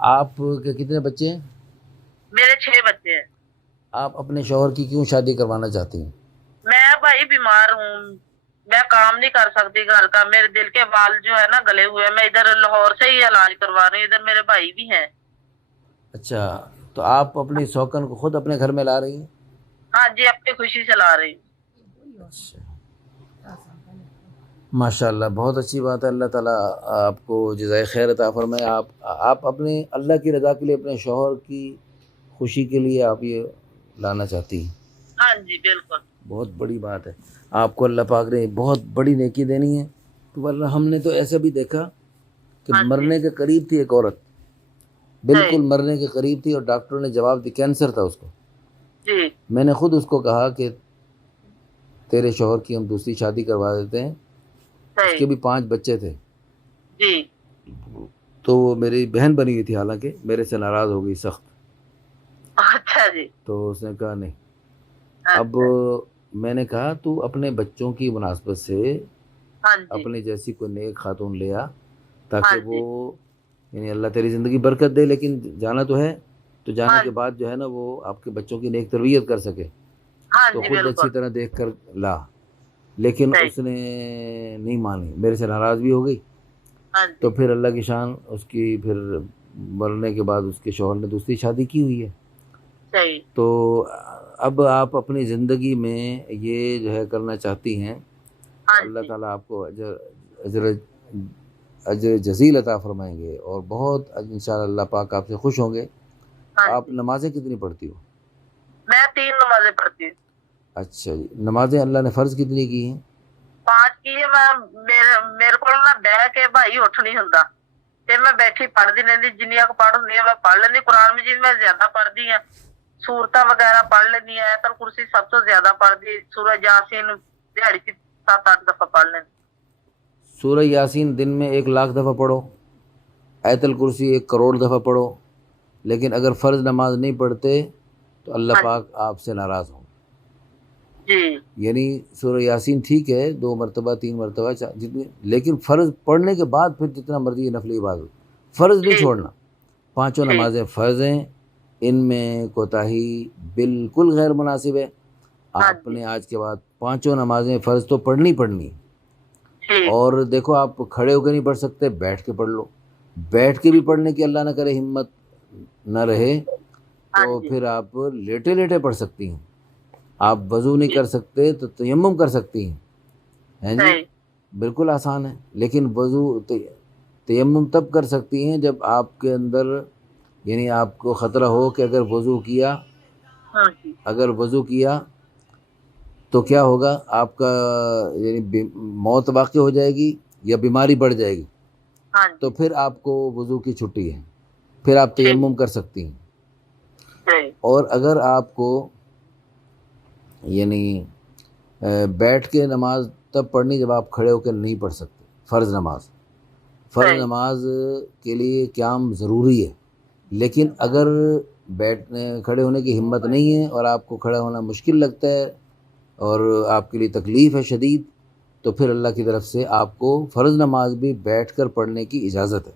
آپ کے کتنے بچے ہیں؟ میرے 6 بچے ہیں۔ آپ اپنے شوہر کی کیوں شادی کروانا چاہتی ہیں؟ میں بھائی بیمار ہوں، میں کام نہیں کر سکتی گھر کا، میرے دل کے بال جو ہے نا گلے ہوئے ہیں، میں ادھر لاہور سے ہی علاج کروا رہی ہوں، ادھر میرے بھائی بھی ہیں۔ اچھا، تو آپ اپنی سوکن کو خود اپنے گھر میں لا رہی ہیں؟ ہاں جی، اپنی خوشی سے لا رہی ہوں۔ اچھا، ماشاء اللہ، بہت اچھی بات ہے۔ اللہ تعالیٰ آپ کو جزائے خیر عطا فرمائے۔ آپ اپنے اللہ کی رضا کے لیے، اپنے شوہر کی خوشی کے لیے آپ یہ لانا چاہتی ہیں، ہاں جی بالکل۔ بہت بڑی بات ہے۔ آپ کو اللہ پاک نے بہت بڑی نیکی دینی ہے، ورنہ ہم نے تو ایسا بھی دیکھا کہ ہاں جی مرنے کے قریب تھی ایک عورت، بالکل صحیح مرنے کے قریب تھی، اور ڈاکٹروں نے جواب دی، کینسر تھا اس کو۔ جی میں نے خود اس کو کہا کہ تیرے شوہر کی ہم دوسری شادی کروا دیتے ہیں، اس صحیح کے بھی 5 بچے تھے، جی۔ تو وہ میری بہن بنی ہوئی تھی، حالانکہ میرے سے ناراض ہو گئی سخت، اچھا جی۔ تو اس نے کہا نہیں۔ اب اچھا میں نے کہا تو اپنے بچوں کی مناسبت سے ہاں جی اپنے جیسی کوئی نیک خاتون لے آ، ہاں تاکہ وہ، جی یعنی اللہ تیری زندگی برکت دے، لیکن جانا تو ہے، تو جانے ہاں کے جی بعد جو ہے نا وہ آپ کے بچوں کی نیک تربیت کر سکے، ہاں تو جی خود بالکل اچھی طرح دیکھ کر لا۔ لیکن صحیح اس نے نہیں مانی، میرے سے ناراض بھی ہو گئی۔ ہاں تو جی پھر اللہ کی شان، اس کی پھر مرنے کے بعد اس کے شوہر نے دوسری شادی کی ہوئی ہے۔ صحیح تو اب آپ اپنی زندگی میں یہ جو ہے کرنا چاہتی ہیں، تو ہاں اللہ جی تعالیٰ آپ کو اجر اجر جزیل عطا فرمائیں گے، اور بہت انشاءاللہ اللہ پاک آپ سے خوش ہوں گے۔ ہاں آپ جی۔ نمازیں کتنی پڑھتی ہو؟ میں 3 نمازیں پڑھتی ہوں۔ اچھا جی، نمازیں اللہ نے فرض کتنی کی ہیں؟ 5 کی میں میرے کو نا بہ کے بھائی اٹھ نہیں ہوندا، تے میں بیٹھی پڑھدی رہندی، جنیاں کو پڑھ ہوندی میں پڑھ لیندی۔ قرآن مجید میں زیادہ پڑھدی ہوں، سورتاں وغیرہ پڑھ لیندی ہیں، آیت الکرسی سب تو زیادہ پڑھدی، سورہ یاسین دیہڑی کی 7-8 دفعہ پڑھ لیندی۔ سورہ یاسین دن میں 1,00,000 دفعہ پڑھو، آیت الکرسی 1,00,00,000 دفعہ پڑھو، لیکن اگر فرض نماز نہیں پڑھتے تو اللہ ہاں جی پاک آپ سے ناراض ہوں۔ جی یعنی سورہ یاسین ٹھیک ہے 2 مرتبہ 3 مرتبہ جتنی، لیکن فرض پڑھنے کے بعد پھر جتنا مرضی نفلی عبادت، فرض نہیں ٹھیک چھوڑنا۔ 5 ٹھیک نمازیں فرض ہیں، ان میں کوتاہی بالکل غیر مناسب ہے۔ ہاں آپ جی نے آج کے بعد 5 نمازیں فرض تو پڑھنی پڑھنی ہے۔ ٹھیک اور دیکھو، آپ کھڑے ہو کے نہیں پڑھ سکتے، بیٹھ کے پڑھ لو، بیٹھ کے بھی پڑھنے کی اللہ نہ کرے ہمت نہ رہے ہاں تو جی پھر آپ لیٹے لیٹے پڑھ سکتی ہیں۔ آپ وضو نہیں جی کر سکتے تو تیمم کر سکتی ہیں، ہیں جی، صحیح بالکل آسان ہے۔ لیکن تیمم تب کر سکتی ہیں جب آپ کے اندر، یعنی آپ کو خطرہ ہو کہ ہاں جی اگر وضو کیا تو کیا ہوگا، آپ کا یعنی موت واقع ہو جائے گی یا بیماری بڑھ جائے گی، ہاں تو جی پھر آپ کو وضو کی چھٹی ہے، پھر آپ ٹھیک تیمم کر سکتی ہیں۔ صحیح اور اگر آپ کو یعنی بیٹھ کے نماز تب پڑھنی جب آپ کھڑے ہو کے نہیں پڑھ سکتے، فرض صحیح نماز کے لیے قیام ضروری ہے، لیکن اگر بیٹھنے کھڑے ہونے کی ہمت نہیں ہے اور آپ کو کھڑا ہونا مشکل لگتا ہے اور آپ کے لیے تکلیف ہے شدید، تو پھر اللہ کی طرف سے آپ کو فرض نماز بھی بیٹھ کر پڑھنے کی اجازت ہے۔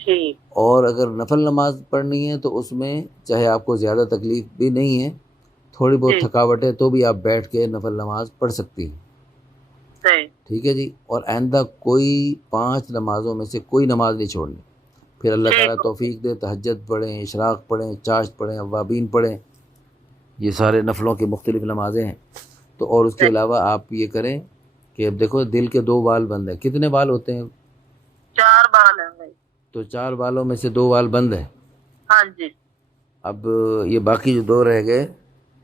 ٹھیک اور اگر نفل نماز پڑھنی ہے تو اس میں چاہے آپ کو زیادہ تکلیف بھی نہیں ہے، تھوڑی بہت جی تھکاوٹ ہے، تو بھی آپ بیٹھ کے نفل نماز پڑھ سکتی ہیں۔ صحیح ٹھیک ہے جی، اور آئندہ کوئی 5 نمازوں میں سے کوئی نماز نہیں چھوڑنی۔ پھر اللہ تعالیٰ ٹھیک توفیق دے، تہجد پڑھیں، اشراق پڑھیں، چاشت پڑھیں، اوابین پڑھیں، یہ سارے نفلوں کی مختلف نمازیں ہیں۔ تو اور اس کے صحیح علاوہ آپ یہ کریں کہ اب دیکھو دل کے 2 بال بند ہیں، کتنے بال ہوتے ہیں؟ 4 بال ہیں بھائی۔ تو 4 بالوں میں سے 2 بال بند ہیں۔ ہاں جی اب یہ باقی جو 2 رہ گئے،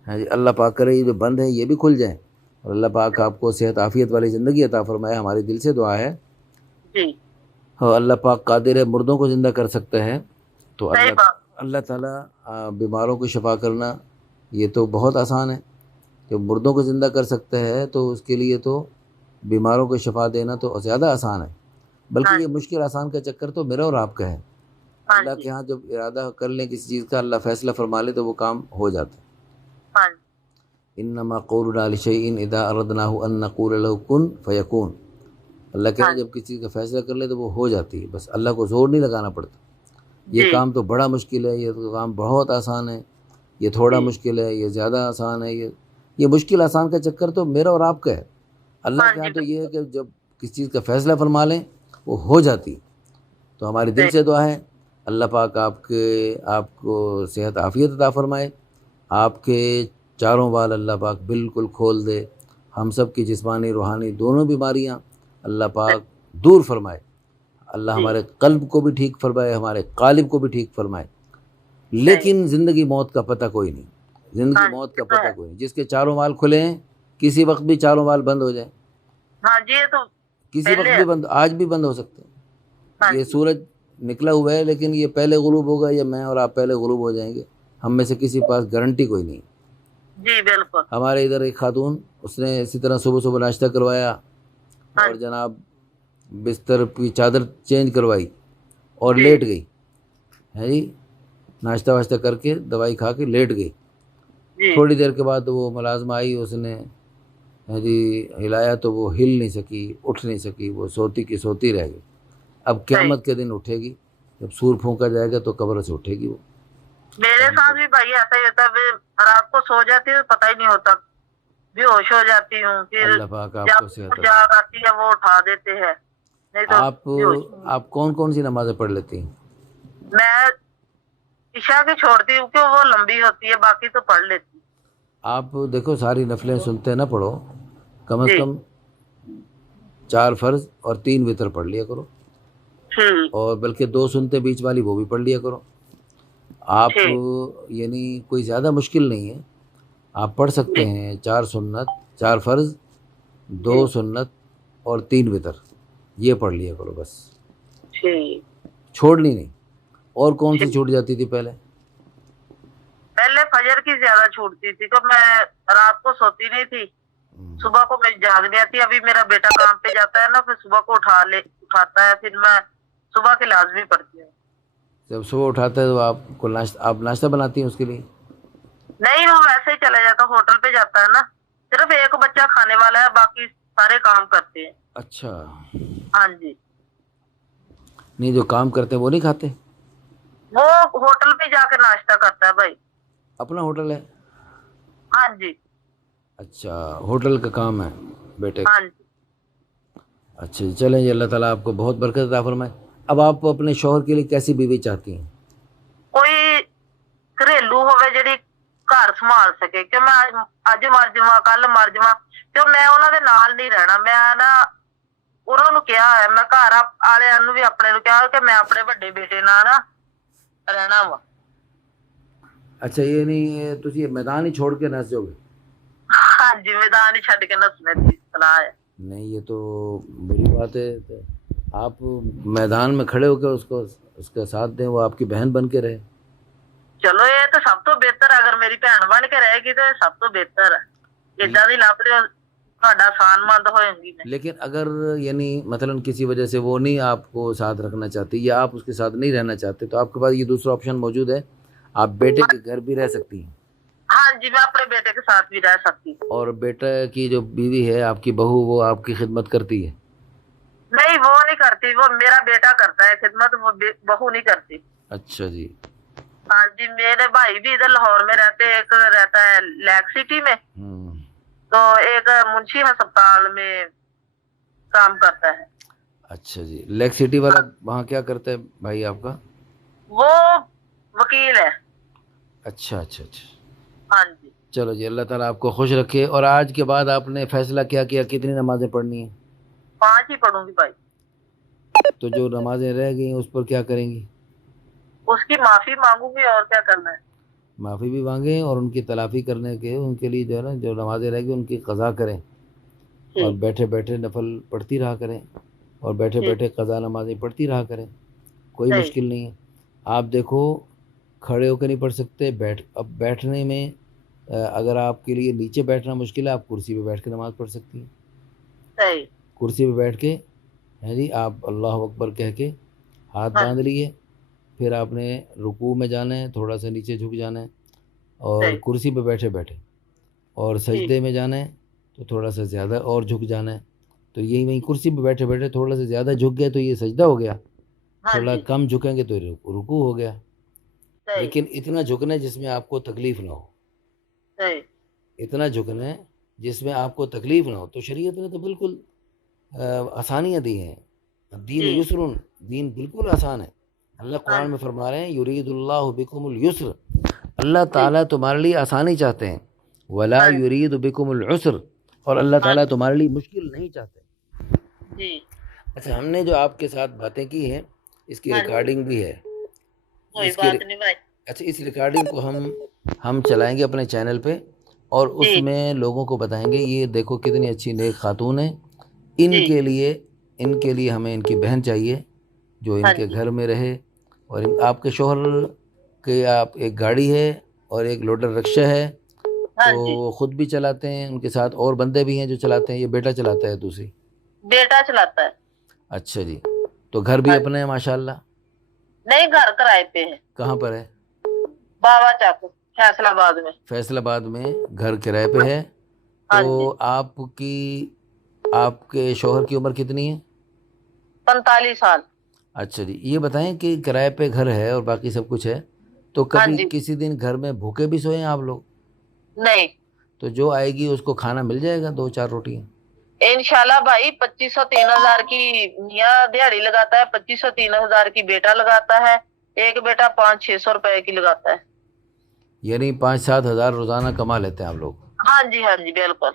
ہاں جی، اللہ پاک کرے یہ جو بند ہیں یہ بھی کھل جائیں، اور اللہ پاک آپ کو صحت عافیت والی زندگی عطا فرمائے، ہماری دل سے دعا ہے۔ جی ہاں، اللہ پاک قادر ہے، مردوں کو زندہ کر سکتا ہے، تو صحیح بات اللہ تعالیٰ بیماروں کو شفا کرنا یہ تو بہت آسان ہے، کہ مردوں کو زندہ کر سکتا ہے تو اس کے لیے تو بیماروں کو شفا دینا تو زیادہ آسان ہے، بلکہ ہاں یہ جی مشکل آسان کا چکر تو میرا اور آپ کا ہے۔ ہاں اللہ جی کے ہاں جب ارادہ کر لیں کسی چیز کا، اللہ فیصلہ فرما لے تو وہ کام ہو جاتا ہے۔ ہاں جی انما قولنا لشیء اذا اردناه ان نقول له کن فیکون۔ اللہ کہہ ہاں رہے ہیں جب کسی چیز کا فیصلہ کر لے تو وہ ہو جاتی ہے، بس اللہ کو زور نہیں لگانا پڑتا۔ یہ جی کام تو بڑا مشکل ہے، یہ تو کام بہت آسان ہے، یہ تھوڑا جی مشکل ہے، یہ زیادہ آسان ہے، یہ مشکل آسان کا چکر تو میرا اور آپ کا ہے۔ اللہ ہاں کے جی ہاں تو یہ ہے بالکل کہ جب کسی چیز کا فیصلہ فرما لیں وہ ہو جاتی۔ تو ہماری دل صحیح سے دعا ہے اللہ پاک آپ کو صحت عافیت عطا فرمائے، آپ کے چاروں بال اللہ پاک بالکل کھول دے، ہم سب کی جسمانی روحانی دونوں بیماریاں اللہ پاک دور فرمائے، اللہ جی ہمارے قلب کو بھی ٹھیک فرمائے، ہمارے قالب کو بھی ٹھیک فرمائے۔ صحیح لیکن زندگی موت کا پتہ کوئی نہیں، زندگی ہاں جی موت یہ کا تو پتہ ہے کوئی نہیں، جس کے چاروں بال کھلے ہیں کسی وقت بھی چاروں بال بند ہو جائیں، ہاں جی یہ تو کسی وقت پہلے ہے بھی بند، آج بھی بند ہو سکتے ہیں۔ ہاں یہ جی سورج نکلا ہوا ہے لیکن یہ پہلے غروب ہوگا یا میں اور آپ پہلے غروب ہو جائیں گے، ہم میں سے کسی پاس گارنٹی کوئی نہیں۔ جی بالکل ہمارے ادھر ایک خاتون، اس نے اسی طرح صبح صبح ناشتہ کروایا ہاں اور جناب بستر کی چادر چینج کروائی اور جی لیٹ گئی ہے جی، ناشتہ واشتہ کر کے دوائی کھا کے لیٹ گئی۔ جی تھوڑی دیر کے بعد وہ ملازمہ آئی، اس نے ہے جی ہلایا تو وہ ہل نہیں سکی، اٹھ نہیں سکی، وہ سوتی کی سوتی رہ گئی۔ اب صحیح قیامت کے دن اٹھے گی، جب سور پھونکا جائے گا تو قبر سے اٹھے گی وہ۔ میرے ہم ساتھ سب بھی بھائی ایسا ہی ہوتا ہے، رات کو سو جاتی ہے پتہ ہی نہیں ہوتا، بے ہوش ہو جاتی ہوں، پھر اللہ پاک آپ کو صحت جب عطا۔ جاگ آتی ہے وہ اٹھا دیتے ہیں، نہیں تو آپ بے ہوش۔ آپ کون کون سی نمازیں پڑھ لیتی ہیں؟ میں عشاء کی چھوڑتی ہوں کہ وہ لمبی ہوتی ہے، باقی تو پڑھ لیتی ہوں۔ آپ دیکھو ساری نفلیں سنتے نہ پڑھو، کم از جی کم 4 فرض اور 3 وتر پڑھ لیا کرو، ٹھیک اور بلکہ 2 سنتے بیچ والی وہ بھی پڑھ لیا کرو۔ آپ ٹھیک یعنی کوئی زیادہ مشکل نہیں ہے، آپ پڑھ سکتے جی ہیں 4 سنت، 4 فرض، جی 2 سنت اور 3 وتر، یہ پڑھ لیا کرو بس، ٹھیک چھوڑنی نہیں۔ اور کون سی ٹھیک چھوٹ جاتی تھی پہلے؟ پہلے فجر کی زیادہ چھوٹتی تھی تو میں رات کو سوتی نہیں تھی، صبح کو میں جاگ نہیں آتی، ابھی میرا بیٹا کام پہ جاتا ہے نا، پھر صبح کو اٹھاتا ہے، پھر میں صبح کی لازمی پڑھتی ہوں۔ جب صبح اٹھاتے ہیں تو آپ ناشتہ بناتی ہیں اس کے لیے؟ نہیں وہ ویسے ہی چلا جاتا، ہوٹل پہ جاتا ہے نا، صرف ایک بچہ کھانے والا ہے، باقی سارے کام کرتے ہیں۔ اچھا، ہاں جی نہیں جو کام کرتے ہیں وہ نہیں کھاتے؟ وہ ہوٹل پہ جا کے ناشتہ کرتا ہے بھائی۔ اپنا ہوٹل ہے؟ ہاں جی اچھا، ہوٹل کا کام ہے بیٹے کا۔ ہاں جی اچھا جی، چلیں جی، اللہ تعالیٰ آپ کو بہت برکت عطا فرمائے۔ اب آپ اپنے شوہر کے لیے کیسی بیوی چاہتی ہیں؟ کوئی گھریلو ہوئے جڑی گھر سنبھال سکے، کہ میں اج مر جاواں کل مر جاواں، کہ میں انہاں دے نال نہیں رہنا، میں نا انہاں نوں کہا ہے، میں گھر والےاں نوں بھی اپنے نوں کہا کہ میں اپنے بڑے بیٹے نال نا رہنا وا۔ اچھا، یہ نہیں تسی میدان ہی چھوڑ کے نس جاؤ گے؟ ہاں جی میدان ہی چھڈ کے نسنے دی صلاح ہے۔ نہیں یہ تو بری بات ہے، تو آپ میدان میں کھڑے ہو کے اس کا ساتھ دیں، وہ آپ کی بہن بن کے رہے۔ چلو یہ تو سب تو بہتر ہے، اگر میری بہن بن کے رہے گی تو یہ سب تو بہتر ہے، ادھر ہی لب رہے تھوڑا آسان مند ہوئیں گی میں۔ لیکن اگر یعنی مثلاً کسی وجہ سے وہ نہیں آپ کو ساتھ رکھنا چاہتی یا آپ اس کے ساتھ نہیں رہنا چاہتے، تو آپ کے پاس یہ دوسرا آپشن موجود ہے، آپ بیٹے کے گھر بھی رہ سکتی ہیں، ہاں جی میں اپنے بیٹے کے ساتھ بھی رہ سکتی ہوں۔ اور بیٹا کی جو بیوی ہے آپ کی بہو، وہ آپ کی خدمت کرتی ہے؟ نہیں وہ نہیں کرتی، وہ میرا بیٹا کرتا ہے خدمت، وہ بہو نہیں کرتی۔ اچھا جی، ہاں جی میرے بھائی بھی ادھر لاہور میں رہتے ہیں، ایک رہتا ہے لیک سٹی میں، تو ایک منشی ہسپتال میں کام کرتا ہے۔ اچھا جی، لیک سٹی والا وہاں کیا کرتا ہے بھائی آپ کا؟ وہ وکیل ہے۔ اچھا اچھا اچھا، ہاں جی چلو جی، اللہ تعالیٰ آپ کو خوش رکھے۔ اور آج کے بعد آپ نے فیصلہ کیا کتنی نمازیں پڑھنی ہیں؟ 5 ہی پڑھوں گی بھائی۔ تو جو نمازیں رہ گئی ہیں اس پر کیا کریں گی؟ اس کی معافی مانگوں گی، اور کیا کرنا ہے۔ معافی بھی مانگیں اور ان کی تلافی کرنے کے ان کے لیے جو ہے نا، جو نمازیں رہ گئی ان کی قضا کریں، اور ٹھیک بیٹھے بیٹھے نفل پڑھتی رہا کریں، اور بیٹھے ٹھیک بیٹھے قضا نمازیں پڑھتی رہا کریں، کوئی صحیح مشکل نہیں ہے۔ آپ دیکھو کھڑے ہو کے نہیں پڑھ سکتے، اب بیٹھنے میں اگر آپ کے لیے نیچے بیٹھنا مشکل ہے، آپ کرسی پہ بیٹھ کے نماز پڑھ سکتی ہیں۔ صحیح کرسی پہ بیٹھ کے ہے جی، آپ اللہ اکبر کہہ کے ہاتھ ہاں باندھ لیے، پھر آپ نے رکوع میں جانا ہے، تھوڑا سا نیچے جھک جانا ہے، اور صحیح کرسی پہ بیٹھے بیٹھے، اور ٹھیک سجدے میں جانا ہے تو تھوڑا سا زیادہ اور جھک جانا ہے، تو یہی وہیں کرسی پہ بیٹھے بیٹھے تھوڑا سا زیادہ جھک گئے تو یہ سجدہ ہو گیا، ہاں تھوڑا جی کم جھکیں گے تو رکوع ہو گیا، صحیح لیکن اتنا جھکنا ہے جس میں آپ کو تکلیف نہ ہو، صحیح اتنا جھکنا ہے جس میں آپ کو تکلیف نہ ہو. تو شریعت نے تو بالکل آسانیاں دی ہیں. دین جی یسرن، دین بالکل آسان ہے. اللہ ہاں قرآن میں فرما رہے ہیں یرید اللہ بکم الیسر، اللہ جی تعالیٰ تمہارے لیے آسانی چاہتے ہیں. ولا ہاں یرید بکم العسر، اور اللہ ہاں تعالیٰ تمہارے لیے مشکل نہیں چاہتے. جی اچھا، ہم نے جو آپ کے ساتھ باتیں کی ہیں اس کی ہاں جی ریکارڈنگ بھی ہے. کوئی اس کی بات نہیں بھائی. اچھا، اس ریکارڈنگ کو ہم چلائیں گے اپنے چینل پہ، اور اس جی میں لوگوں کو بتائیں گے یہ دیکھو کتنی اچھی نیک خاتون ہیں. جی ان کے لیے ہمیں ان کی بہن چاہیے جو ان ہاں کے جی گھر میں رہے. اور آپ کے شوہر کے آپ ایک گاڑی ہے اور ایک لوڈر رکشہ ہے، ہاں تو جی وہ خود بھی چلاتے ہیں، ان کے ساتھ اور بندے بھی ہیں جو چلاتے ہیں. یہ بیٹا چلاتا ہے دوسری؟ بیٹا چلاتا ہے. اچھا جی، تو گھر بھی ہاں اپنے ہیں ماشاء اللہ. نہیں گھر کرائے پہ ہے. کہاں پر ہے؟ بابا چاکو فیصل آباد میں. فیصل آباد میں گھر کرائے پہ ہے. تو ہاں جی آپ کے شوہر کی عمر کتنی ہے؟ 45 سال. اچھا جی، یہ بتائیں کہ کرائے پہ گھر ہے اور باقی سب کچھ ہے، تو ہاں کبھی جی کسی دن گھر میں بھوکے بھی سوئے ہیں آپ لوگ؟ نہیں تو جو آئے گی اس کو کھانا مل جائے گا، 2-4 روٹیاں. انشاءاللہ بھائی. 2500-3000 کی میاں دیہڑی لگاتا ہے، 2500-3000 کی بیٹا لگاتا ہے. ایک بیٹا 500-600 روپے کی لگاتا ہے. یعنی 5-7 ہزار روزانہ کما لیتے ہیں آپ لوگ؟ ہاں جی بالکل.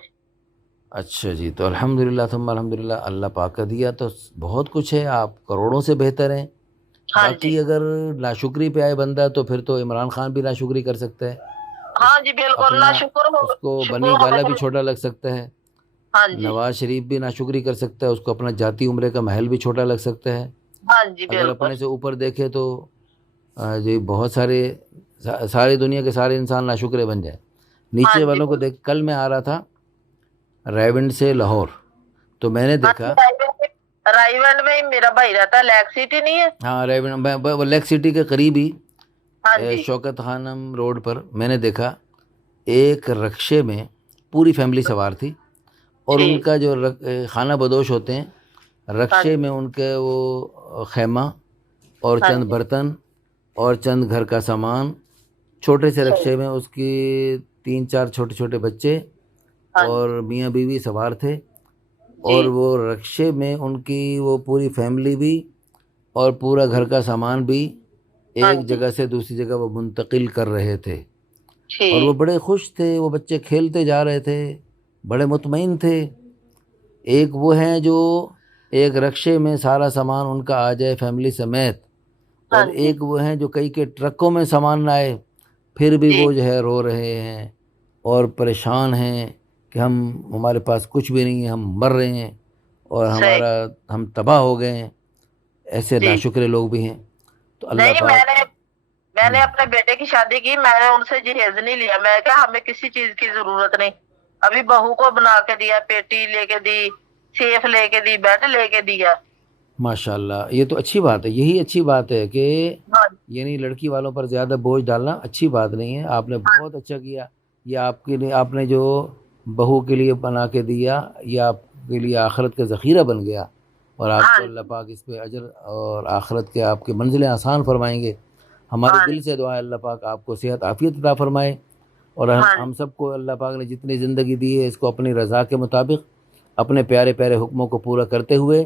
اچھا جی، تو الحمدللہ ثم الحمدللہ، اللہ پاک کا دیا تو بہت کچھ ہے، آپ کروڑوں سے بہتر ہیں. ہاں جی باقی اگر ناشکری پہ آئے بندہ تو پھر تو عمران خان بھی ناشکری کر سکتا ہے. ہاں جی بالکل. اپنا اللہ شکر ہو. اس کو شکر بنی ہونا گالا بھی چاہیے. چھوٹا لگ سکتا ہے. ہاں جی نواز شریف بھی ناشکری کر سکتا ہے، اس کو اپنا جاتی عمرے کا محل بھی چھوٹا لگ سکتا ہے. ہاں جی اگر بالکل. اپنے سے اوپر دیکھے تو جی بہت ساری دنیا کے سارے انسان ناشکرے بن جائیں. ہاں نیچے جی والوں کو دیکھ، کل میں آ رہا تھا رائیونڈ سے لاہور، تو میں نے ہاں جی دیکھا. رائیونڈ میں میرا بھائی رہتا ہے، لیک سٹی نہیں ہے. ہاں رائیونڈ لیک سٹی کے قریب ہی ہاں جی شوکت خانم روڈ پر میں نے دیکھا ایک رکشے میں پوری فیملی سوار تھی، اور جی ان کا جو خانہ بدوش ہوتے ہیں، ہاں رکشے جی میں ان کے وہ خیمہ اور ہاں چند جی برتن اور چند گھر کا سامان، چھوٹے سے صحیح. رکشے میں اس کی 3-4 چھوٹے چھوٹے بچے ہاں اور جی میاں بیوی سوار تھے. جی اور وہ رکشے میں ان کی وہ پوری فیملی بھی اور پورا گھر کا سامان بھی ہاں ایک جی جگہ سے دوسری جگہ وہ منتقل کر رہے تھے. اور وہ ٹھیک. بڑے خوش تھے، وہ بچے کھیلتے جا رہے تھے، بڑے مطمئن تھے. ایک وہ ہیں جو ایک رکشے میں سارا سامان ان کا آ جائے فیملی سمیت، ہاں اور جی ایک وہ ہیں جو کئی کے ٹرکوں میں سامان نہ آئے پھر بھی جی وہ جو ہے رو رہے ہیں اور پریشان ہیں کہ ہمارے پاس کچھ بھی نہیں ہے، ہم مر رہے ہیں اور صحیح. ہم تباہ ہو گئے ہیں. ایسے جی ناشکرے لوگ بھی ہیں. تو اللہ نہیں. پاک. میں نے اپنے بیٹے کی شادی کی، میں نے ان سے جہیز نہیں لیا. میں کہا ہمیں کسی چیز کی ضرورت نہیں. ابھی بہو کو بنا کے دیا، پیٹی لے کے دی، سیف لے کے دی، بیڈ لے کے دیا. ماشاء اللہ، یہ تو اچھی بات ہے. یہی اچھی بات ہے کہ ہاں یعنی لڑکی والوں پر زیادہ بوجھ ڈالنا اچھی بات نہیں ہے. آپ نے بہت اچھا کیا. یہ آپ کے لیے، آپ نے جو بہو کے لیے بنا کے دیا، یہ آپ کے لیے آخرت کا ذخیرہ بن گیا، اور آپ ہاں کو اللہ پاک اس پہ اجر اور آخرت کے آپ کے منزلیں آسان فرمائیں گے. ہمارے ہاں دل سے دعا ہے اللہ پاک آپ کو صحت عافیت عطا فرمائے، اور ہاں ہم سب کو اللہ پاک نے جتنی زندگی دی ہے اس کو اپنی رضا کے مطابق اپنے پیارے پیارے حکموں کو پورا کرتے ہوئے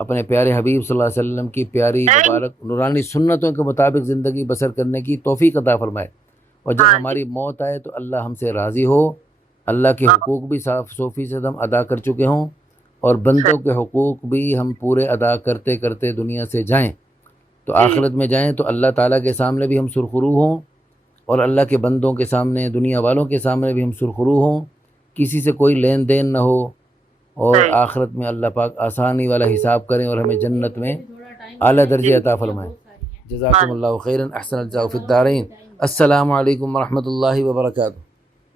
اپنے پیارے حبیب صلی اللہ علیہ وسلم کی پیاری نہیں. مبارک نورانی سنتوں کے مطابق زندگی بسر کرنے کی توفیق عطا فرمائے. اور جب ہاں جی ہماری موت آئے تو اللہ ہم سے راضی ہو، اللہ کے ہاں حقوق بھی 100% ہم ادا کر چکے ہوں، اور بندوں صحیح. کے حقوق بھی ہم پورے ادا کرتے کرتے دنیا سے جائیں، تو جی آخرت میں جائیں تو اللہ تعالیٰ کے سامنے بھی ہم سرخرو ہوں، اور اللہ کے بندوں کے سامنے، دنیا والوں کے سامنے بھی ہم سرخرو ہوں، کسی سے کوئی لین دین نہ ہو، اور صحیح. آخرت میں اللہ پاک آسانی والا حساب کریں اور ہمیں جنت میں اعلیٰ جی درجے عطا فرمائیں. ہاں جزاکم اللہ خیرا، احسن الجزاء فی الدارین. السلام علیکم ورحمۃ اللہ وبرکاتہ.